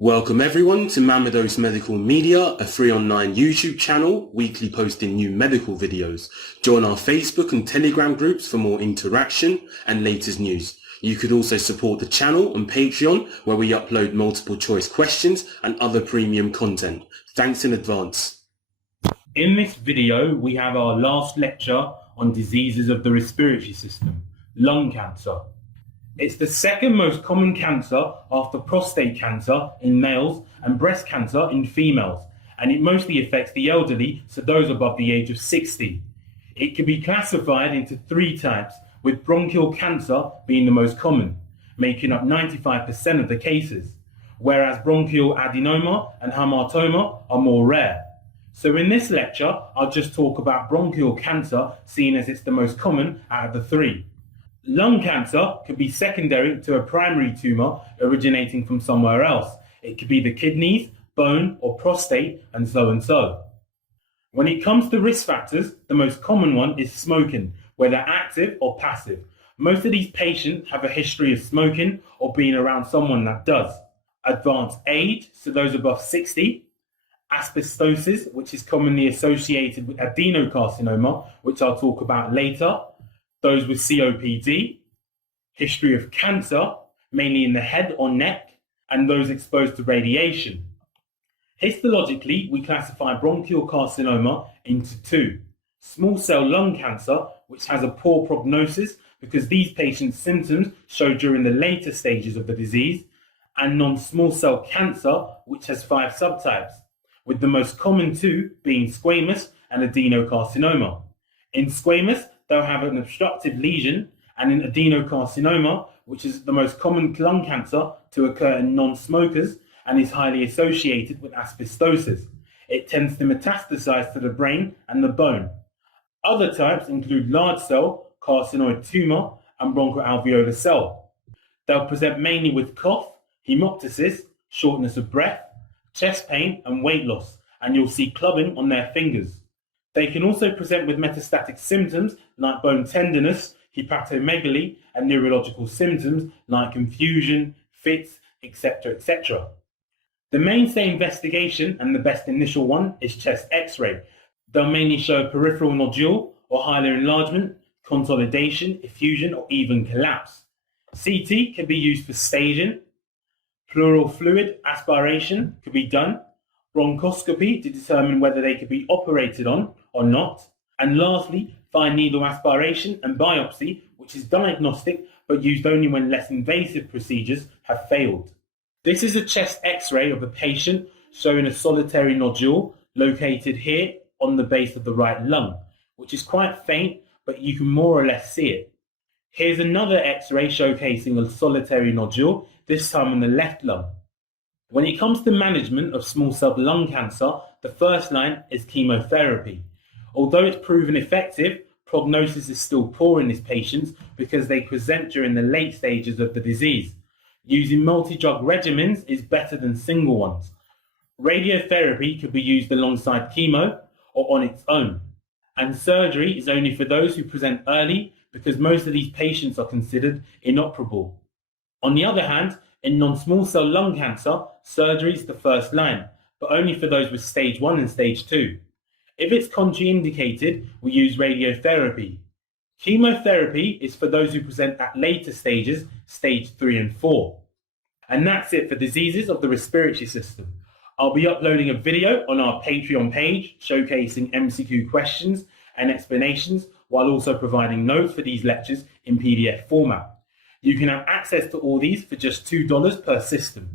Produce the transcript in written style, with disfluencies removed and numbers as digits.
Welcome everyone to Mamadospr Medical Media, a free online YouTube channel, weekly posting new medical videos. Join our Facebook and Telegram groups for more interaction and latest news. You could also support the channel on Patreon, where we upload multiple choice questions and other premium content. Thanks in advance. In this video, we have our last lecture on diseases of the respiratory system, lung cancer. It's the second most common cancer after prostate cancer in males and breast cancer in females, and it mostly affects the elderly, so those above the age of 60. It can be classified into three types, with bronchial cancer being the most common, making up 95% of the cases, whereas bronchial adenoma and hamartoma are more rare. So in this lecture, I'll just talk about bronchial cancer, seeing as it's the most common out of the three. Lung cancer could be secondary to a primary tumour originating from somewhere else. It could be the kidneys, bone or prostate, and so and so. When it comes to risk factors, the most common one is smoking, whether active or passive. Most of these patients have a history of smoking or being around someone that does. Advanced age, so those above 60. Asbestosis, which is commonly associated with adenocarcinoma, which I'll talk about later. Those with COPD, history of cancer, mainly in the head or neck, and those exposed to radiation. Histologically, we classify bronchial carcinoma into two: small cell lung cancer, which has a poor prognosis because these patients' symptoms show during the later stages of the disease, and non-small cell cancer, which has 5 subtypes, with the most common two being squamous and adenocarcinoma. In squamous, they'll have an obstructive lesion, and in adenocarcinoma, which is the most common lung cancer to occur in non-smokers and is highly associated with asbestosis. It tends to metastasize to the brain and the bone. Other types include large cell, carcinoid tumor, and bronchoalveolar cell. They'll present mainly with cough, hemoptysis, shortness of breath, chest pain, and weight loss, and you'll see clubbing on their fingers. They can also present with metastatic symptoms like bone tenderness, hepatomegaly, and neurological symptoms like confusion, fits, etc., etc. The mainstay investigation and the best initial one is chest x-ray. They'll mainly show a peripheral nodule or hilar enlargement, consolidation, effusion, or even collapse. CT can be used for staging. Pleural fluid aspiration could be done. Bronchoscopy to determine whether they could be operated on or not. And lastly, fine needle aspiration and biopsy, which is diagnostic but used only when less invasive procedures have failed. This is a chest x-ray of a patient showing a solitary nodule located here on the base of the right lung, which is quite faint, but you can more or less see it. Here's another x-ray showcasing a solitary nodule, this time on the left lung. When it comes to management of small cell lung cancer, the first line is chemotherapy. Although it's proven effective, prognosis is still poor in these patients because they present during the late stages of the disease. Using multi-drug regimens is better than single ones. Radiotherapy could be used alongside chemo or on its own. And surgery is only for those who present early because most of these patients are considered inoperable. On the other hand, in non-small cell lung cancer, surgery is the first line, but only for those with stage 1 and stage 2. If it's contraindicated, we use radiotherapy. Chemotherapy is for those who present at later stages, stage 3 and 4. And that's it for diseases of the respiratory system. I'll be uploading a video on our Patreon page showcasing MCQ questions and explanations, while also providing notes for these lectures in PDF format. You can have access to all these for just $2 per system.